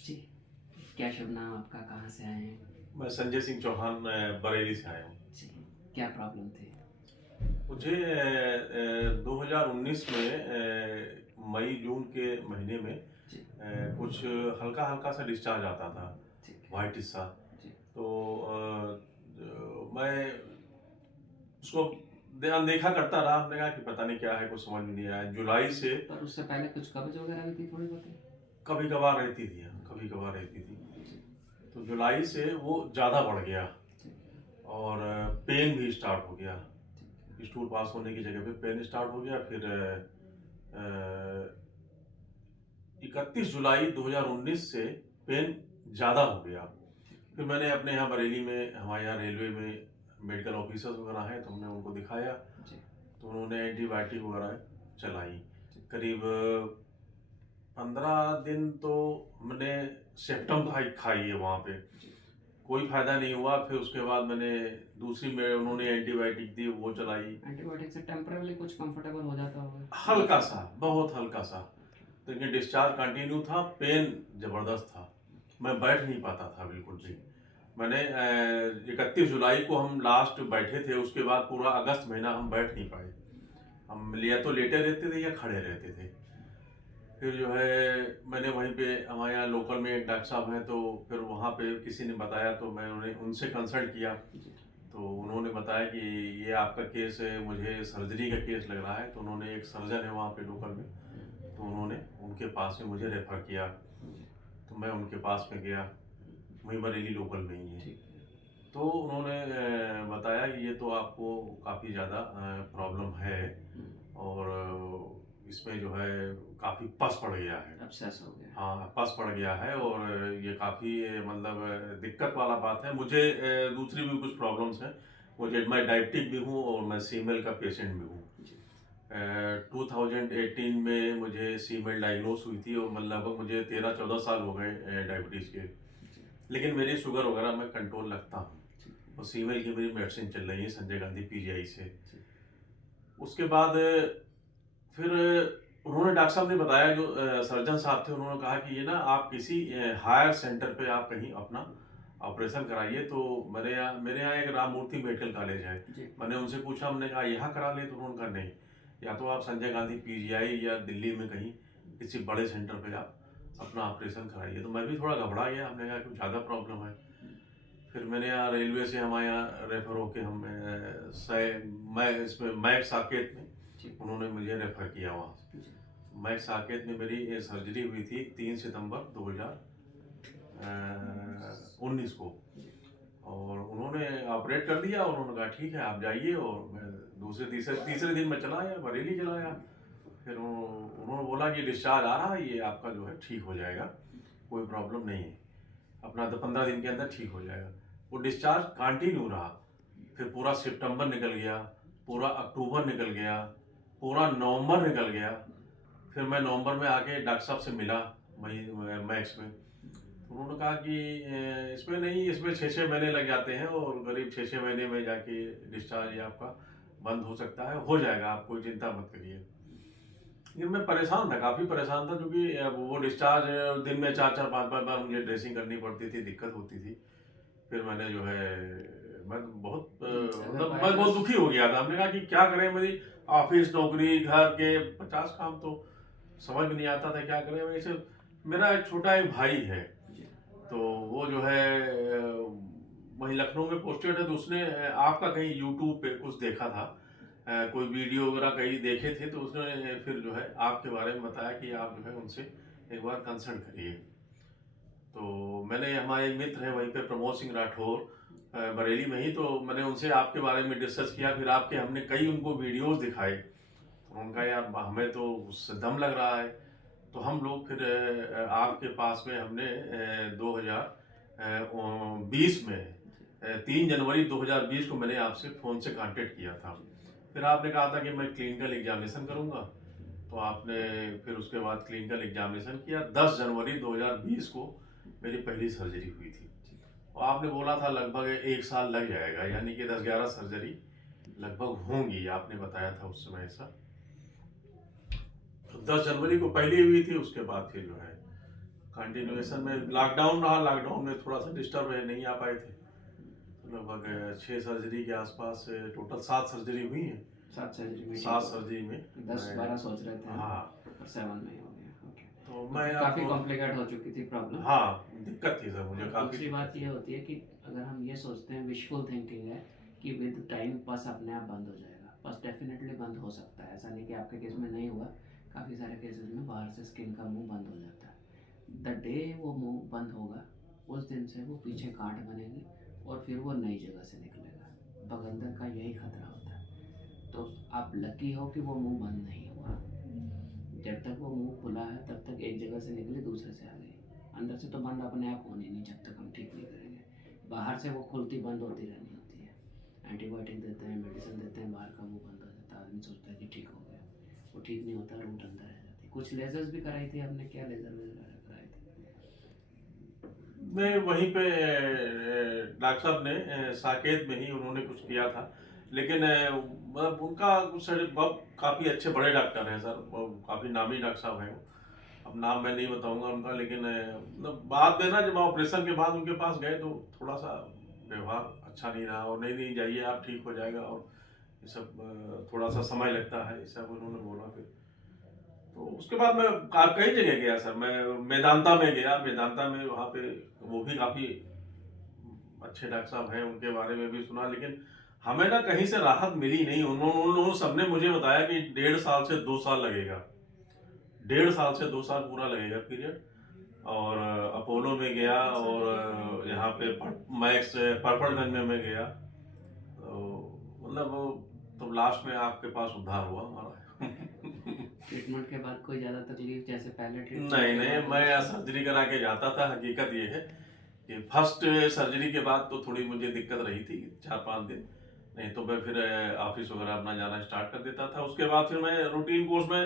जी, क्या शुभ नाम आपका? कहाँ से आए हैं? मैं संजय सिंह चौहान बरेली से आया हूँ। जी, क्या प्रॉब्लम थी? मुझे 2019 में मई जून के महीने में जी, कुछ हल्का-हल्का सा डिस्चार्ज आता था, ठीक है। व्हाइट हिस्सा। जी, तो मैं उसको अनदेखा करता रहा। हमने कहा कि पता नहीं क्या है, कुछ समझ में नहीं आया। जुलाई से पर उससे पहले कुछ कब्ज़ वगैरह भी थी थोड़ी बहुती? कभी-कभार रहती थी, हाँ, कभी-कभार रहती थी। जी, तो जुलाई से वो ज़्यादा बढ़ गया ठीक है, और पेन भी स्टार्ट हो गया। ठीक है, स्टूल पास होने की जगह पे पेन स्टार्ट हो गया। फिर 31 जुलाई 2019 से पेन ज़्यादा हो गया। ठीक है, फिर मैंने अपने यहाँ बरेली में, हमारे यहाँ रेलवे में मेडिकल ऑफिसर्स वगैरह हैं, तो हमने उनको दिखाया। जी, तो उन्होंने एंटीबायोटिक वगैरह चलाई। ठीक है, करीब 15 दिन तो मैंने सेप्टम खाई है वहाँ पे। जी। कोई फ़ायदा नहीं हुआ। फिर उसके बाद मैंने दूसरी में उन्होंने एंटीबायोटिक दी, वो चलाई। एंटीबायोटिक से टेम्परेरी कुछ कंफर्टेबल हो जाता होगा? हल्का सा, बहुत हल्का सा। ओके, लेकिन डिस्चार्ज कंटिन्यू था, पेन ज़बरदस्त था। ओके, मैं बैठ नहीं पाता था बिल्कुल भी। जी, मैंने 31 जुलाई को हम लास्ट बैठे थे, उसके बाद पूरा अगस्त महीना हम बैठ नहीं पाए। हम या तो लेटे रहते थे या खड़े रहते थे। फिर जो है मैंने वहीं पे, हमारे यहाँ लोकल में एक डॉक्टर साहब हैं, तो फिर वहाँ पे किसी ने बताया, तो मैं उन्हें उनसे कंसल्ट किया। जी, तो उन्होंने बताया कि ये आपका केस है, मुझे सर्जरी का केस लग रहा है। तो उन्होंने, एक सर्जन है वहाँ पे लोकल में, तो उन्होंने उनके पास में मुझे रेफ़र किया। जी, तो मैं उनके पास में गया, वहीं बरेली लोकल में ही है। ठीक है, तो उन्होंने बताया कि ये तो आपको काफ़ी ज़्यादा प्रॉब्लम है हुँ, और इसमें जो है काफ़ी पस पड़ गया है। एब्सेस हो गया है। हाँ, पस पड़ गया है और ये काफ़ी मतलब दिक्कत वाला बात है। मुझे दूसरी भी कुछ प्रॉब्लम्स हैं। मैं डायबिटिक भी हूँ और मैं सीमेल का पेशेंट भी हूँ। जी, 2018 में मुझे सीमेल डायग्नोस हुई थी और लगभग मुझे 13-14 साल हो गए डायबिटीज़ के। जी, लेकिन मेरी शुगर वगैरह मैं कंट्रोल रखता हूँ ठीक है, और सीमेल की मेरी मेडिसिन चल रही है संजय गांधी पीजीआई से। ठीक है, उसके बाद फिर उन्होंने, डॉक्टर साहब ने बताया, जो सर्जन साहब थे, उन्होंने कहा कि ये ना आप किसी हायर सेंटर पे आप कहीं अपना ऑपरेशन कराइए। तो मेरे यहाँ एक राम मूर्ति मेडिकल कॉलेज है। जी, मैंने उनसे पूछा, हमने कहा यहाँ करा ले, तो उन्होंने कहा नहीं, या तो आप संजय गांधी पीजीआई या दिल्ली में कहीं किसी बड़े सेंटर पे आप अपना ऑपरेशन कराइए। तो मैं भी थोड़ा घबरा गया। हमने कहा कुछ ज़्यादा प्रॉब्लम है। हुँ, फिर मैंने यहाँ रेलवे से, हमारे यहाँ रेफर होके हम मैं इसमें मैक साकेत में, ठीक है, उन्होंने मुझे रेफर किया वहाँ से। जी, मैक साकेत में मेरी सर्जरी हुई थी 3 सितंबर 2019 को। जी, और उन्होंने ऑपरेट कर दिया और उन्होंने कहा ठीक है आप जाइए। और मैं दूसरे तीसरे तीसरे दिन मैं चला आया, बरेली चला आया। फिर उन्होंने बोला कि डिस्चार्ज आ रहा है, ये आपका जो है ठीक हो जाएगा, कोई प्रॉब्लम नहीं है, अपना तो 15 दिन के अंदर ठीक हो जाएगा। वो डिस्चार्ज कंटिन्यू रहा। फिर पूरा सितंबर निकल गया, पूरा अक्टूबर निकल गया, पूरा नवंबर निकल गया। फिर मैं नवंबर में आके डॉक्टर साहब से मिला, वहीं मैक्स में। तो उन्होंने कहा कि इसमें नहीं, इसमें 6-6 महीने लग जाते हैं और करीब 6-6 महीने में जाके डिस्चार्ज ये आपका बंद हो सकता है, हो जाएगा, आप कोई चिंता मत करिए। लेकिन मैं परेशान था, काफ़ी परेशान था, क्योंकि अब वो डिस्चार्ज दिन में 4-4 5-5 बार मुझे ड्रेसिंग करनी पड़ती थी, दिक्कत होती थी। फिर मैंने जो है, मैं तो बहुत अगर मतलब बाय मैं बहुत चांस दुखी हो गया था। हमने कहा कि क्या करें, मेरी ऑफिस, नौकरी, घर के 50 काम, तो समझ में नहीं आता था क्या करें। वैसे मेरा एक छोटा एक भाई है, जी, तो वो जो है वहीं लखनऊ में पोस्टेड है। तो उसने आपका कहीं यूट्यूब पे कुछ देखा था, कोई वीडियो वगैरह कहीं देखे थे, तो उसने फिर जो है आपके बारे में बताया कि आप जो है उनसे एक बार कंसल्ट करिए। तो मैंने, हमारे एक मित्र हैं वहीं पे, प्रमोद सिंह राठौर, बरेली में ही, तो मैंने उनसे आपके बारे में डिस्कस किया। फिर आपके हमने कई उनको वीडियोस दिखाए, तो उनका यार हमें तो उससे दम लग रहा है। तो हम लोग फिर आपके पास में हमने 2020 में, जी, 3 जनवरी 2020 को मैंने आपसे फ़ोन से कांटेक्ट किया था। जी, फिर आपने कहा था कि मैं क्लिनिकल एग्जामिनेशन करूँगा। तो आपने फिर उसके बाद क्लिनिकल एग्जामिनेशन किया। 10 जनवरी 2020 को मेरी पहली सर्जरी हुई थी। ठीक है, और आपने बोला था लगभग 1 साल लग जाएगा, यानी कि 10-11 सर्जरी जी, लगभग होंगी, आपने बताया था उस समय ऐसा। तो 10 जनवरी को पहली हुई थी, उसके बाद फिर जो है कंटिन्यूएशन में लॉकडाउन रहा, लॉकडाउन में थोड़ा सा डिस्टर्ब है, नहीं आ पाए थे। तो लगभग 6 सर्जरी के आसपास टोटल 7 सर्जरी हुई हैं। 7 सर्जरी में 7 सर्जरी में 10-12 सोच रहे थे, हाँ, और 7 में ही हो गया। ओके, तो मैं काफ़ी आपको कॉम्प्लिकेट हो चुकी थी प्रॉब्लम। हाँ, दिक्कत थी सर मुझे और काफ़ी दूसरी दिक्कत बात थी। ये होती है कि अगर हम ये सोचते हैं, विशफुल थिंकिंग है कि विद टाइम पस अपने आप बंद हो जाएगा। पस डेफिनेटली बंद हो सकता है, ऐसा नहीं कि आपके केस में नहीं हुआ। काफ़ी सारे केसेस में बाहर से स्किन का मुंह बंद हो जाता है। द डे वो मुंह बंद होगा, उस दिन से वो पीछे गांठ बनेगी और फिर वो नई जगह से निकलेगा। बगंदर का यही खतरा होता है। तो आप लकी हो कि वो मुंह बंद नहीं हुआ। जब तक वो मुंह खुला है तब तक एक जगह से निकली दूसरे से आ गई। अंदर से तो बंद अपने आप होनी नहीं जब तक हम ठीक नहीं करेंगे। बाहर से वो खुलती बंद होती रहनी होती है। एंटीबायोटिक देते हैं, मेडिसिन देते हैं, बाहर का मुंह बंद हो जाता है। आदमी सोचता है कि ठीक हो गया, वो ठीक नहीं होता, रूट अंदर रह जाती है। कुछ लेजर्स भी कराई थी आपने, क्या लेजर वगैरह कराए थे? मैं वहीं पे डॉक्टर साहब ने साकेत में ही उन्होंने कुछ किया था, लेकिन मतलब उनका कुछ बहुत काफ़ी अच्छे बड़े डॉक्टर हैं सर, वो काफ़ी नामी डॉक्टर साहब हैं वो। अब नाम मैं नहीं बताऊंगा उनका, लेकिन मतलब बाद में ना जब ऑपरेशन के बाद उनके पास गए तो थोड़ा सा व्यवहार अच्छा नहीं रहा, और नहीं नहीं जाइए आप, ठीक हो जाएगा, और ये सब थोड़ा सा समय लगता है, ये सब उन्होंने बोला। फिर तो उसके बाद मैं कई जगह गया सर, मैं मेदांता में गया, मेदांता में वहाँ पे वो भी काफ़ी अच्छे डॉक्टर साहब हैं, उनके बारे में भी सुना, लेकिन हमें ना कहीं से राहत मिली नहीं। उन्होंने उन लोगों सबने मुझे बताया कि 1.5 साल से 2 साल लगेगा, 1.5 साल से 2 साल पूरा लगेगा पीरियड। और अपोलो में गया, और यहाँ पे मैक्स पर्पलगंज में मैं गया, तो मतलब वो तो लास्ट में आपके पास उद्धार हुआ हमारा। ट्रीटमेंट के बाद कोई ज़्यादा तकलीफ जैसे पहले ट्रीटमेंट नहीं के नहीं, बाद? मैं सर्जरी करा के जाता था। हकीकत ये है कि फर्स्ट सर्जरी के बाद तो थोड़ी मुझे दिक्कत रही थी 4-5 दिन, नहीं तो मैं फिर ऑफिस वगैरह अपना जाना स्टार्ट कर देता था। उसके बाद फिर मैं रूटीन कोर्स में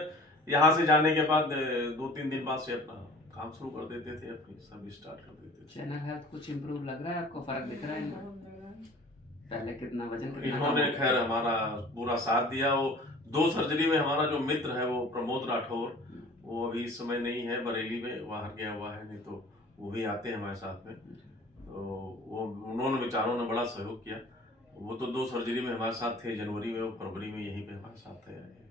यहाँ से जाने के बाद 2-3 दिन बाद से अपना काम शुरू कर देते थे, अपनी सब स्टार्ट कर देते थे। चैनल हेल्थ कुछ इम्प्रूव लग रहा है आपको? फर्क दिख रहा है इनमें? पहले कितना वजन कितना कम इन्होंने हो गया? खैर हमारा पूरा साथ दिया। वो 2 सर्जरी में हमारा जो मित्र है वो प्रमोद राठौर, वो अभी इस समय नहीं है, बरेली में बाहर गया हुआ है, नहीं तो वो भी आते हैं हमारे साथ में। तो वो उन्होंने बेचारों ने बड़ा सहयोग किया। वो तो 2 सर्जरी में हमारे साथ थे, जनवरी में, वो फरवरी में यहीं पे हमारे साथ थे।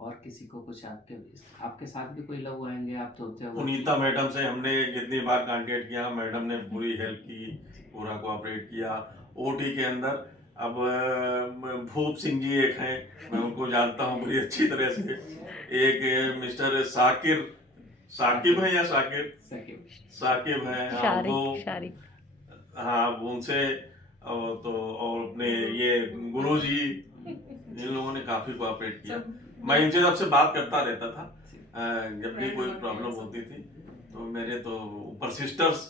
और किसी को कुछ आपके साथ भी कोई लोग आएंगे आप सोचते हो? पुनीता मैडम से हमने कितनी बार कांटेक्ट किया, मैडम ने पूरी हेल्प की, पूरा कोऑपरेट किया ओटी के अंदर। अब भूप सिंह जी एक हैं, मैं उनको जानता हूँ बड़ी अच्छी तरह से। एक मिस्टर साकिब है या साकिब साकिब है, हाँ वो, हाँ उनसे, और तो और अपने ये गुरु जी, इन लोगों ने काफी कोऑपरेट किया। मैं इनसे सबसे बात करता रहता था जब भी कोई प्रॉब्लम होती थी। तो मेरे तो ऊपर सिस्टर्स,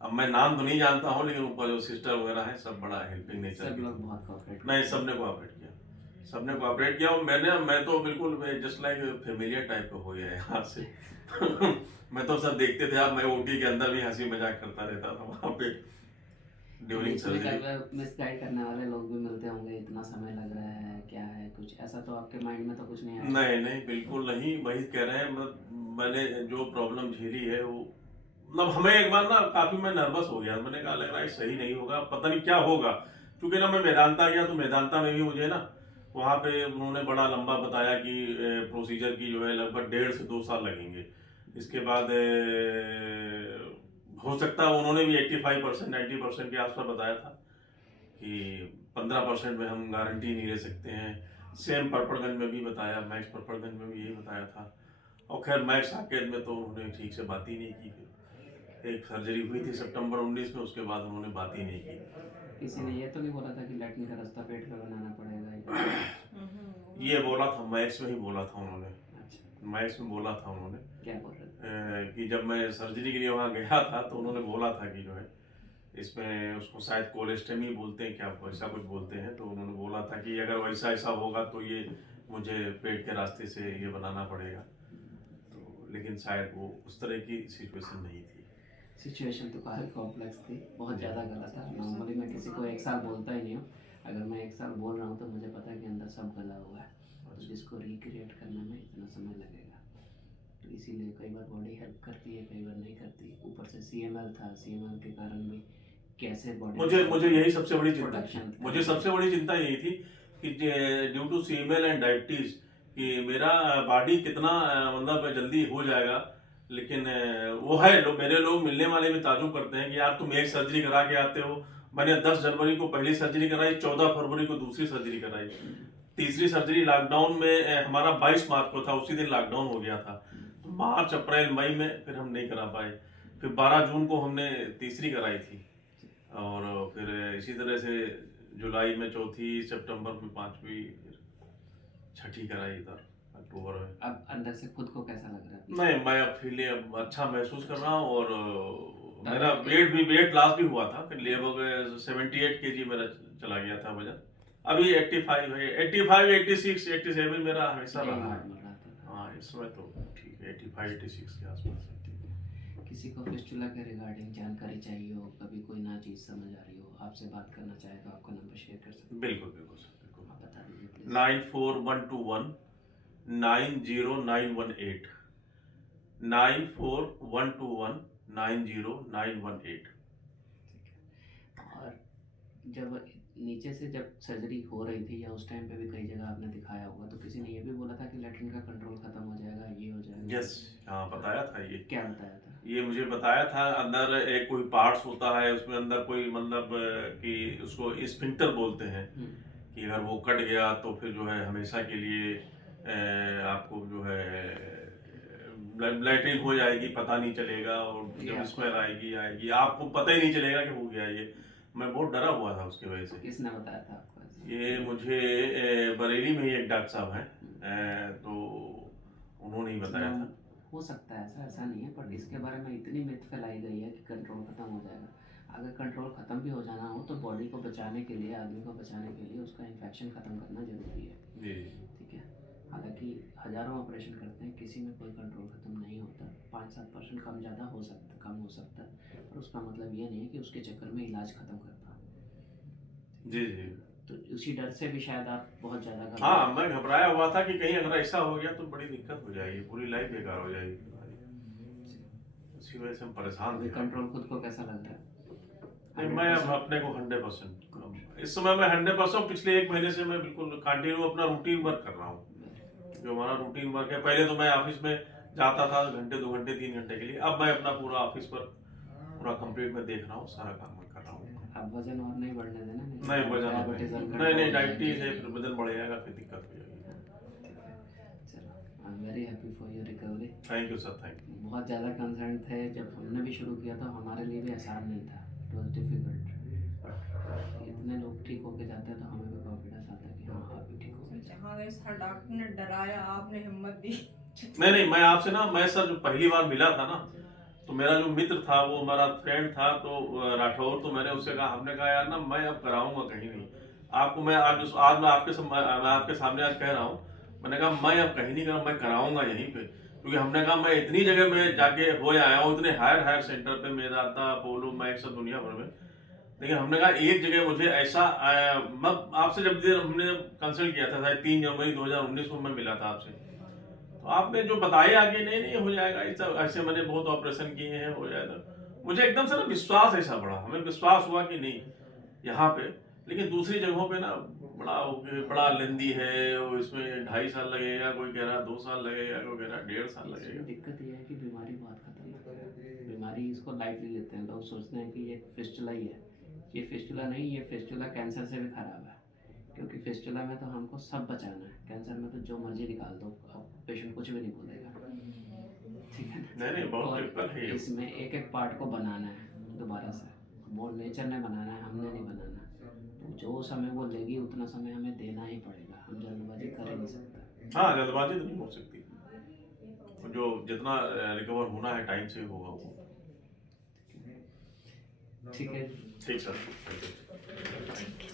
अब मैं नाम तो नहीं जानता हूँ, लेकिन ऊपर जो सिस्टर वगैरह हैं सब बड़ा हेल्पिंग नेचर सब की लोग थी। बहुत कोऑपरेट नहीं, सबने कोऑपरेट किया, और मैं तो बिल्कुल जस्ट लाइक फेमिलियर टाइप का हो गया यहाँ से। मैं तो सब देखते थे, अब मैं ओटी के अंदर भी हंसी मजाक करता रहता था वहाँ पे ड्यूरिंग सर्जरी। मिसगाइड करने वाले लोग भी मिलते होंगे, इतना समय लग रहा है, क्या है कुछ ऐसा? तो आपके माइंड में तो कुछ नहीं आया? नहीं नहीं, बिल्कुल नहीं, वही कह रहे हैं। मतलब मैंने जो प्रॉब्लम झेली है वो, मतलब हमें एक बार ना काफी मैं नर्वस हो गया, मैंने कहा लग रहा है सही नहीं होगा, पता नहीं क्या होगा। क्योंकि ना मैं मेदांता गया, तो मेदांता में भी मुझे ना वहाँ पे उन्होंने बड़ा लंबा बताया कि प्रोसीजर की जो है लगभग 1.5 से 2 साल लगेंगे। इसके बाद हो सकता है, उन्होंने भी 85% 90% के आसपास बताया था कि 15% में हम गारंटी नहीं ले सकते हैं। सेम पर्पलगंज में भी बताया, मैक्स पर्पलगंज में भी यही बताया था। और खैर मैक्स साकेत में तो उन्होंने ठीक से बात ही नहीं की। फिर एक सर्जरी हुई थी सितंबर 19 में, उसके बाद उन्होंने बात ही नहीं की। किसी ने ये तो नहीं बोला था कि लैट्रिन का रास्ता पेट पे बनाना पड़ेगा? ये बोला था, मैक्स में ही बोला था उन्होंने, अच्छा, मैक्स में बोला था उन्होंने क्या बोल रहे थे? कि जब मैं सर्जरी के लिए वहाँ गया था तो उन्होंने बोला था कि जो है इसमें उसको शायद कोलेस्टेमी बोलते हैं, क्या ऐसा कुछ बोलते हैं। तो उन्होंने बोला था कि अगर वैसा ऐसा होगा तो ये मुझे पेट के रास्ते से ये बनाना पड़ेगा। तो लेकिन शायद वो उस तरह की सिचुएशन नहीं थी। सिचुएशन तो काफ़ी कॉम्प्लेक्स थी, बहुत ज़्यादा गलत था। नॉर्मली मैं किसी को 1 साल बोलता ही नहीं हूँ। अगर मैं 1 साल बोल रहा हूँ तो मुझे पता है कि अंदर सब गला हुआ है, तो जिसको रिक्रिएट करने में इतना समय लगेगा। इसीलिए कई बार बॉडी हेल्प करती है, कई बार नहीं करती। ऊपर से CML था, CML के कारण भी कैसे बॉडी मुझे यही सबसे बड़ी चिंता प्रोडक्शन थी। मुझे सबसे बड़ी चिंता यही थी कि due to CML and diabetes कि मेरा बॉडी कितना मतलब जल्दी हो जाएगा। लेकिन वो है लोग, मेरे लोग मिलने वाले भी ताजुब करते हैं कि यार तुम एक सर्जरी करा के आते हो। मैंने 10 जनवरी को पहली सर्जरी कराई, 14 फरवरी को दूसरी सर्जरी कराई, तीसरी सर्जरी लॉकडाउन में हमारा 22 मार्च को था, उसी दिन लॉकडाउन हो गया था। तो मार्च अप्रैल मई में फिर हम नहीं करा पाए। फिर 12 जून को हमने तीसरी कराई थी, और फिर इसी तरह से जुलाई में चौथी, सितंबर में पांचवी, फिर छठी कराई इधर अक्टूबर में। अब अंदर से खुद को कैसा लग रहा है? नहीं, मैं अब अच्छा महसूस कर रहा हूँ, और मेरा वेट लॉस भी हुआ था। लगभग 78 kg मेरा चला गया था वजन। अभी 85 है, 85, 86, 87 मेरा हमेशा यही रहा है। नॉर्मल रहता था। हाँ, इस समय तो ठीक है, 85, 86 के आसपास है। किसी को फिस्टुला के रिगार्डिंग जानकारी चाहिए हो, कभी कोई ना चीज़ समझ आ रही हो, आपसे बात करना चाहे तो आपका नंबर शेयर कर सकते हैं। बिल्कुल बिल्कुल सर, बिल्कुल। आप बता दीजिए प्लीज। 94121 90918, 94121 90918। और जब नीचे से जब सर्जरी हो रही थी या उस टाइम पे भी कई जगह आपने दिखाया होगा, तो किसी ने ये भी बोला था कि लैट्रिन का कंट्रोल खत्म हो जाएगा, ये हो जाएगा? यस, हाँ बताया था ये। क्या बताया था? ये मुझे बताया था, अंदर एक कोई पार्ट्स होता है, उसमें अंदर कोई मतलब कि उसको स्फिंक्टर बोलते हैं, कि अगर वो कट गया तो फिर जो है हमेशा के लिए आपको जो है लैट्रिन हो जाएगी, पता नहीं चलेगा, और जब स्मेल आएगी आपको पता ही नहीं चलेगा कि हो गया ये। मैं बहुत डरा हुआ था उसकी वजह से। किसने बताया था आपको ऐसा? ये मुझे बरेली में ही एक डॉक्टर साहब हैं, तो उन्होंने ही बताया था। हो सकता है ऐसा नहीं है, बट इसके बारे में इतनी मिथ फैलाई गई है कि कंट्रोल खत्म हो जाएगा। अगर कंट्रोल खत्म भी हो जाना हो तो बॉडी को बचाने के लिए, आदमी को बचाने के लिए उसका इन्फेक्शन खत्म करना जरूरी है। जी, ठीक है। हालांकि हज़ारों ऑपरेशन करते हैं, किसी में कोई कंट्रोल खत्म नहीं होता। 5-7% कम ज़्यादा हो सकता, कम हो सकता है, पर उसका मतलब ये नहीं है कि उसके चक्कर में इलाज खत्म करता। जी जी। तो उसी डर से भी शायद आप बहुत ज़्यादा हाँ, मैं घबराया हुआ था कि कहीं अगर ऐसा हो गया तो बड़ी दिक्कत हो जाएगी, पूरी लाइफ बेकार हो जाएगी। उसी वजह से हम परेशान थे। कंट्रोल खुद को कैसा लग रहा है? नहीं, मैं अब अपने को 100% इस समय मैं 100% पिछले 1 महीने से मैं बिल्कुल कंटिन्यू अपना रूटीन वर्क कर रहा हूँ। जो हमारा रूटीन वर्क है, पहले तो मैं ऑफिस में जाता था घंटे 2 घंटे 3 घंटे के लिए, अब मैं अपना पूरा ऑफिस वर्क पूरा कंप्लीट में देख रहा हूँ, सारा काम मैं कर रहा हूँ। अब वजन और नहीं बढ़ने देना? नहीं, वजन नहीं, डायबिटीज है, फिर वजन बढ़ जाएगा, फिर दिक्कत हो जाएगी। चलो, I am very happy for your recovery. Thank you sir, thank you. बहुत ज़्यादा कंसर्न थे जब हमने भी शुरू किया था, हमारे लिए भी आसान नहीं था, इट वॉज डिफिकल्ट। बट इतने लोग ठीक होके जाते हैं तो हमें भी कॉन्फिडेंस आता है कि हाँ आप भी ठीक हो गए। जहाँ गए सर डॉक्टर ने डराया, आपने हिम्मत दी। नहीं, मैं आपसे ना, मैं सर जो पहली बार मिला था ना, तो मेरा जो मित्र था, वो हमारा फ्रेंड था, तो राठौर, तो मैंने उससे कहा, हमने कहा यार ना, मैं अब कराऊंगा कहीं नहीं आपको। मैं आज मैं आपके सामने आज कह रहा हूँ, मैंने कहा मैं अब कहीं नहीं करा, मैं कराऊंगा यहीं पे। क्योंकि हमने कहा मैं इतनी जगह में जाके हो आया हूँ, इतने हायर सेंटर पे, मेदांता, अपोलो, मैक्स, सब दुनिया भर में, लेकिन हमने कहा एक जगह मुझे ऐसा मतलब आपसे जब हमने कंसल्ट किया था, 3 जनवरी 2019 को मैं मिला था आपसे, तो आपने जो बताया कि नहीं हो जाएगा, ऐसे मैंने बहुत ऑपरेशन किए हैं, हो जाएगा, मुझे एकदम से ना विश्वास ऐसा बढ़ा, हमें विश्वास हुआ कि नहीं यहाँ पे। लेकिन दूसरी जगहों पे ना बड़ा लेंदी है, और इसमें 2.5 साल लगेगा, कोई कह रहा 2 साल लगेगा, कोई कह रहा 1.5 साल लगेगा। दिक्कत यह है कि बीमारी बहुत खतरनाक है। बीमारी इसको लाइटली लेते हैं, लोग सोचते हैं कि ये फिस्टुला ही है। ये फिस्टुला नहीं, ये फिस्टुला कैंसर से भी खराब है, क्योंकि फिस्टुला में तो हमको सब बचाना है, कैंसर में तो जो मर्जी निकाल दो, पेशेंट कुछ भी नहीं बोलेगा। ठीक है, नहीं, बहुत टिपिकल है। इसमें एक एक पार्ट को बनाना है दोबारा से, वो नेचर ने बनाना है, हमने नहीं बनाना। तो जो समय वो लेगी उतना समय हमें देना ही पड़ेगा, हम जल्दबाजी कर ही नहीं सकते। हाँ, जल्दबाजी तो नहीं हो सकती, जो जितना रिकवर होना है टाइम से होगा वो। ठीक है, ठीक सर, थैंक यू।